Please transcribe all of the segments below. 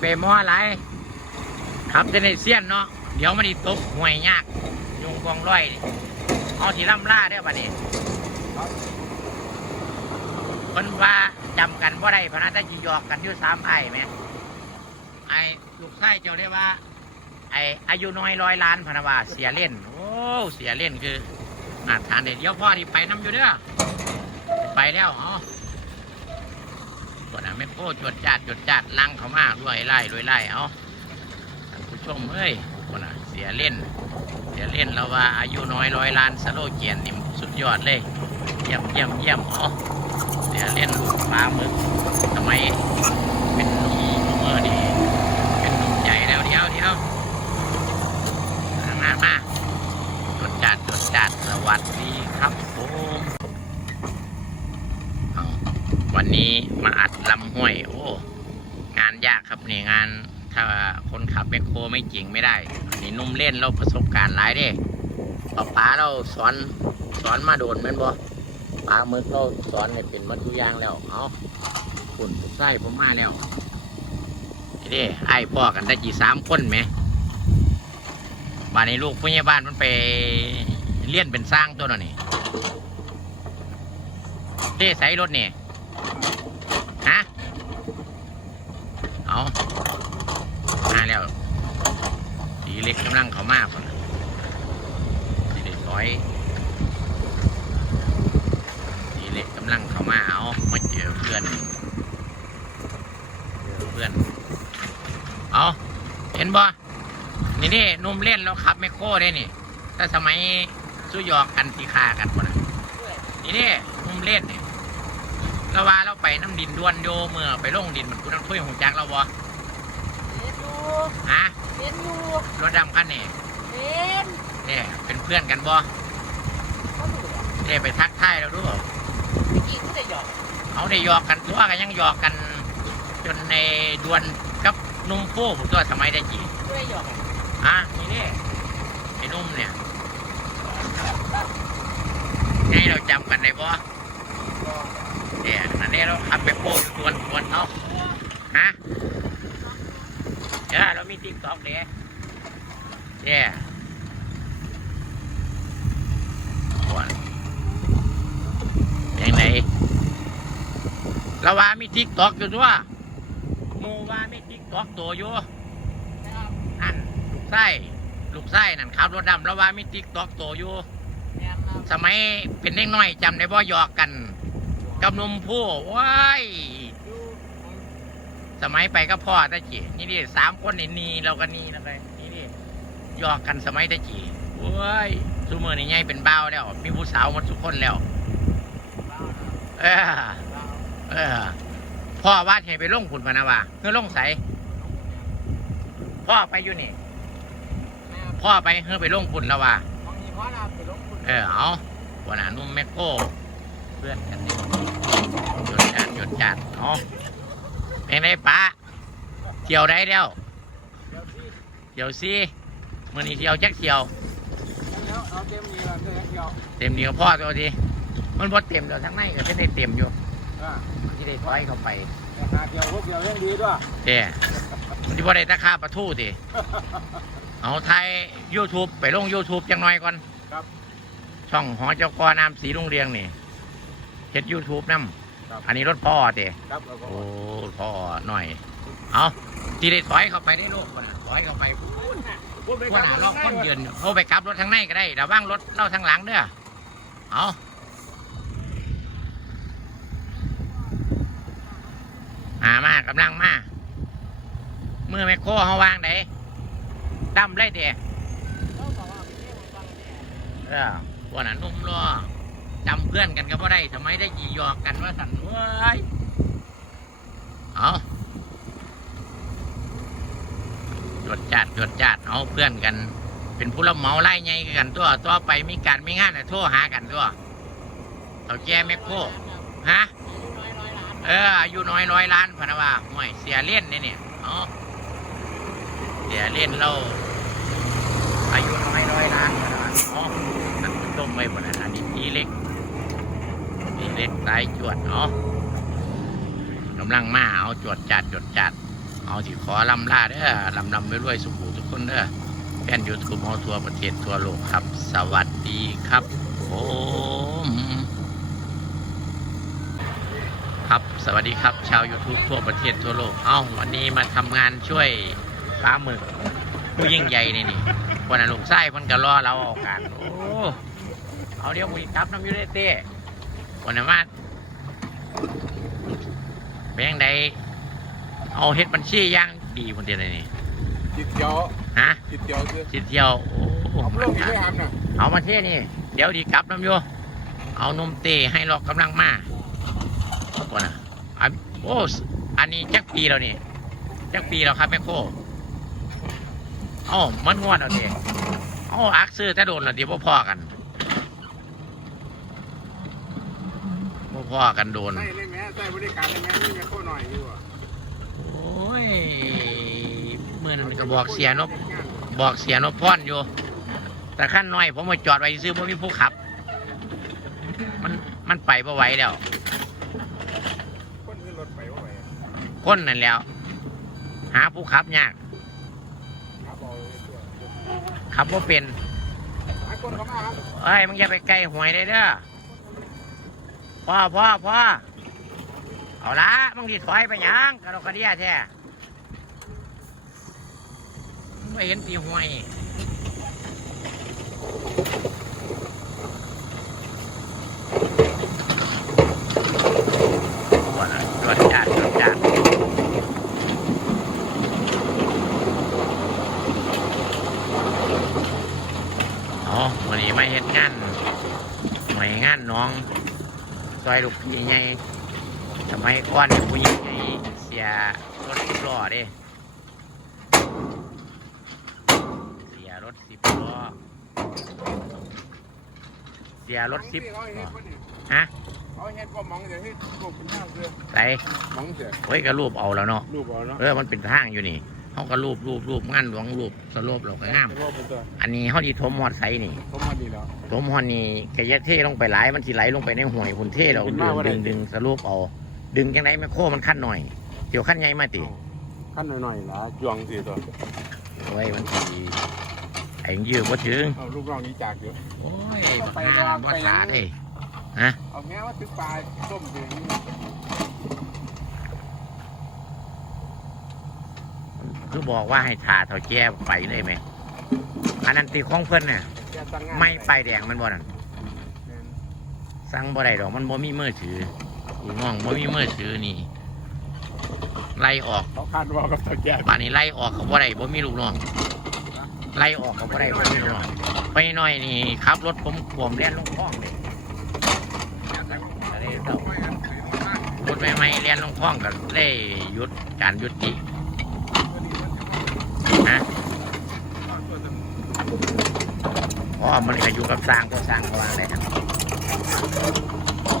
ไปมออะไรครับจะในเสี้ยนเนาะเดี๋ยวมันอีตกห่วยยากยุงกองร้อยเอาที่ล่ำล่าได้อบัดนี้คนว่าจำกันว่าได้พนันจะหยอกกันอยู่สามไอ้ไหมไอ้ลูกไส้เจ้าเรียกว่า ไอ้อายุน้อยร้อยล้านพนาวาเสียเล่น โอ้เสียเล่นคืออาทานเด็ดเดี๋ยวพ่อที่ไปน้ำอยู่เด้อไปแล้วอ๋อ กดอะแม่โคจวดจัดจวดจัดลังเขามากรวยไล่รวยไล่เอาท่านผู้ชมเฮ้ยคนอะเสียเล่น เสียเล่นเราวว่าอายุน้อยร้อยล้านสโลเกียนนี่สุดยอดเลยเยี่ยมเยี่ยมเยี่ยมเอาเสียเล่นลูกปลาหมึกทำไมเป็นหนุ่มเมื่อดีเป็นหนุ่มใหญ่แล้วเดียวเดียวมามามาจวดจัดจวดจัดสวัสดีครับผมเอา วันนี้มาอัดลำห้วย โอ้ งานยากครับนี่งาน ถ้าคนขับแมคโครไม่เก่งไม่ได้ อันนี้นุ่มเล่นเราประสบการณ์หลายเด้ป้าป๋าเราสอนสอนมาโดนแม่นบ่ปลามึกเราสอนให้เป็นมัทุกอย่างแล้ว เอาคุณใส่ผมมาแล้วนี่เด้ไอ้พ่อกันได้กี่สามคนไหมบ้านในลูกผู้ใหญ่บ้านมันไปเลี้ยนเป็นสร้างตัวนั่นนี่เด้ใส่รถนี่ฮะเอา แล้วสีเล็กกำลังเขามากคนสีเล็กร้อยสีเล็กกำลังเขามาเอามาเจอเพื่อนเจอเพื่อนเอาเห็นบ่นี่นี่นุ่มเล่นแล้วขับไมคโครได้นี่ถ้าสมัยสู้หยอกกันตีคากันคนน่ะนี่นี่นุ่มเล่นเนี่ยเราว่าเราไปน้ำดินด้วนโยเมื่อไปลงดินมันกูน้ำถ้วยหงจักเราบ่ อยู่ฮะเล่นอยู่รถดำคันนี่เล่นเนี่ยเป็นเพื่อนกันบ่เขาดูอะเนี่ยไปทักทายเราด้วยเมื่อกี้ที่ได้หยอกเอาได้หยอกกันตัวกันยังหยอกกัน จนในดวนกับนุ่มโป้ผมตัวสมัยได้จีที่ได้หยอกอะฮะนี่นี่ไอ้นุ่มเนี่ยไงเราจำกันได้บ่เนี่ยอันนี้เราขับไปโป้อยู่ตวนตวนเขาฮะเดี๋ยวเรามีติ๊กต็อกเด้ เนี่ยตวนยังไงเราว่ามีติ๊กต็อกอยู่ตัวหมูว่ามีติ๊กต็อกตัวอยู่นะครับนั่นลูกไส้ลูกไส้นั่นขับรถดำแล้วว่ามีติ๊กตอกโตอยู่แม่นครับสมัยเป็นเด็กน้อยจำได้บ่หยอกกันกับหนมผู้ว้ายอยู่สมัยไปกับพ่อตะจีนี่ดิสามคนนี่นีเราก็นีแล้วไปนี่ดิห ยอกกันสมัยตะจีว้ายซูเมอร์นี่ใหญ่เป็นบ้าวแล้ว มีผู้สาวหมดทุกคนแล้วบ้านะเออบ้าเออพ่อวาดให้ไปลงขุนพนะว่าเพื่อลงใสพ่อไปอยู่นี่แม่พ่อไปเพื่อไปลงขุนแล้วว่าบางทีพ่อเราไปลบคุณเออเอาวันนั้นนุ่มแมคโครเพื่อนกันนี่หยุดจัดหยุดจัดเอาเป็นไงป้าเที่ยวได้แล้วเดี๋ยวที่เที่ยวซี มื่อนี้เที่ยวจักเที่ยวแล้วเอาเต็มนี้ละเดี๋ยวเดี๋ยวเต็มเดียวพ่อตัวทีมันพอเต็มเดียวทั้งในก็จะได้เต็มอยู่อ่าที่ได้ถอยเข้าไปแต่หาเดียวพวกเดียวเล่นดีด้วย เจ้มันที่พอได้ตะคาประทูทีเอาไทย YouTube ไปลง YouTube จังหน่อยก่อนครับ ช่องหอเจ้ากอน้ำสีลุงเรียงนี่เฮ็ด YouTube นำครับอันนี้รถพ่อเด้ ครับแล้วก็โอ้พ่อหน่อย เอา ที่ได้ถอยเข้าไปได้โลกคนน่ะถอยเข้าไปพูดไปว่ากัหาล็อกคนยืนเขาไปกลับรถทางในก็ได้ระว่างรถเล่าทางหลังเด้อเอาหามากำลังมาเมื่อแมคโครเขาวางไหนดำเลยเด้เขวาไม่ได้ฟังแน่เออวันนั้นนุ่มล้อจำเพื่อนกันก็บ่ได้ทำไมได้กี่หยอกกันว่าสั่นเว้ยเอา จดจัดจดจัดเอาเพื่อนกัน เป็นผู้รับเหมาไล่ไงกันตัวต่อไปมีการมีงานน่ะโทรหากันตัวเขาแก่แมคโครฮะอออยล้านเอออายุน้อยร้อยล้านพนะว่าห่วยเสียเล่นเนี่ยเนี่ยเอาเสียเล่นเราอายุน้อยร้อยล้านพนะว่าอ๋อนั่นมันต้มไว้บนนั้นอันนี้ทีเล็กทีเล็กสายจวดเนาะกำลังมาเอาจวดจัดจวดจัด เอาที่ขอลำลาเด้อลำลำไปรวยสุขุทุกคนเด้อแฟนยูทูบเอาทัวประเทศทัวโลกครับ สวัสดีครับผมครับ สวัสดีครับ ชาว YouTube ทั่วประเทศทั่วโลก เอ้า วันนี้มาทำงานช่วยปลาหมึก ผู้ยิ่งใหญ่นี่นี่วันนั้นลูกไส้มันก็รอเราเอากันโอ้เอาเดี๋ยวมุยกลับน้ำยูได้เต้วันนั้นมาเป็นยังไง เอาเฮ็ดบัญชีย่างดีคนเดียวเลยนี่จิตเดียวฮะจิตเดียวคือจิตเที่ยวโอ้ผมลงอีกไม่ทำน่ะเอามาเท่นี่ เดี๋ยวดีกลับน้ำโยเอานมเตให้เรากำลังมาก่อนนะอันโอ้อันนี้จักปีแล้วนี่จักปีแล้วครับแม่โคเอ้ามันงวดเอาเตเอ้าอักซื้อแต่โดนแล้วเดี๋ยวพ่อๆกันพ่อๆกันโดน ใส่ได้ไหมใส่บริการได้ไหมนี่แม่โคหน่อยอยู่อะโอ้ย เมื่อนั้นก็บอกเสียนบบอกเสียนบพรอยู่ แต่ขั้นน้อยผมมาจอดไว้ซื้อเพราะมีผู้ขับ มันมันไปพอไหวแล้ว คนขึ้นรถไปว่าไปคนนั่นแล้ว หาผู้ขับยากครับเอาตัวขับว่าเป็นไอ้คนเขามาครับเอ้ยมึงอย่าไปใกล้หวยได้เด้อพ่อพ่อพ่อเอาละมึงดีถอยไปหยังกระดกกระเดียแท้ ไม่เห็นตีหวยตัวนะตัวจัดตัวจัดอ๋อวันนี้ไม่เห็นงานไม่งานน้อง ซอยลูกพี่ไงสมัยก่อนเนี่ยผู้หญิงไงเสียรถสิบล้อเด้เสียร ถสิบล้อเสียรถสิบเขาเห็นคนนี้ฮะเขาเห็นก็มองเดี๋ยวให้ลูกเป็นข้าวคือใส่มองเสียเฮ้ยก็รูปเอาแล้วเนาะลูกเอาเนาะเออมันเป็นทางอยู่นี่เขาก็รูปรูปรูปงานหลวงรูปสโลปเราก็งามเป็นว่าเป็นตัวอันนี้เขาดีทมฮอดไซนี่เขามาดีแล้วทมฮอดนี่กะยะเทลงไปหลายมันสิไหลลงไปในห่วยคุณเทเราเป็นดึมางกว่าดึงได้ดึงสรุปเอา ดึงจังไดแม่โคมันขั้นหน่อยเดี๋ยวขั้นใหญ่มาติขั้นหน่อยๆละจวงสิตัวโอ้ยมันสี ไอ้ยืดว่าถึงเอาลูกน้องนี้จากอยู่โอ้ยไปไปรอรอไปภายัษางเด้ฮะเอาแง่ว่าถึงปลายส้มถึงคือบอกว่าให้ทาเท่าแก้ไปเลยไหมอันนั้นตีของเพิ่นน่ะแกตั้งงานไม่ไปแดงมันบ่นั่นสั่งบ่ได้ดอกมันบ่มีมือถือลูกน้องบ่มีมือถือนี่ไล่ออกเขาคาดว่ากับตะแกบ้านนี้ไล่ออกเขาบ่ได้บ่มีลูกน้อง ไล่ออกเขาบ่ได้บ่มีลูกน้องไปหน่อยนี่ขับรถผมขวมเลียนลงคลองเลยรถใหม่ๆเลียนลงคลองก็เลยหยุดการหยุดตินะเพราะมันก็อยู่กับสร้างก็สร้างเขาวางเลยครับ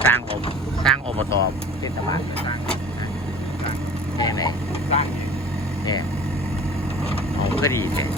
สร้างอบสร้างอบตเทศบาลสร้างนี่ไหนสร้างเนี่ยเอาก็ดีเลย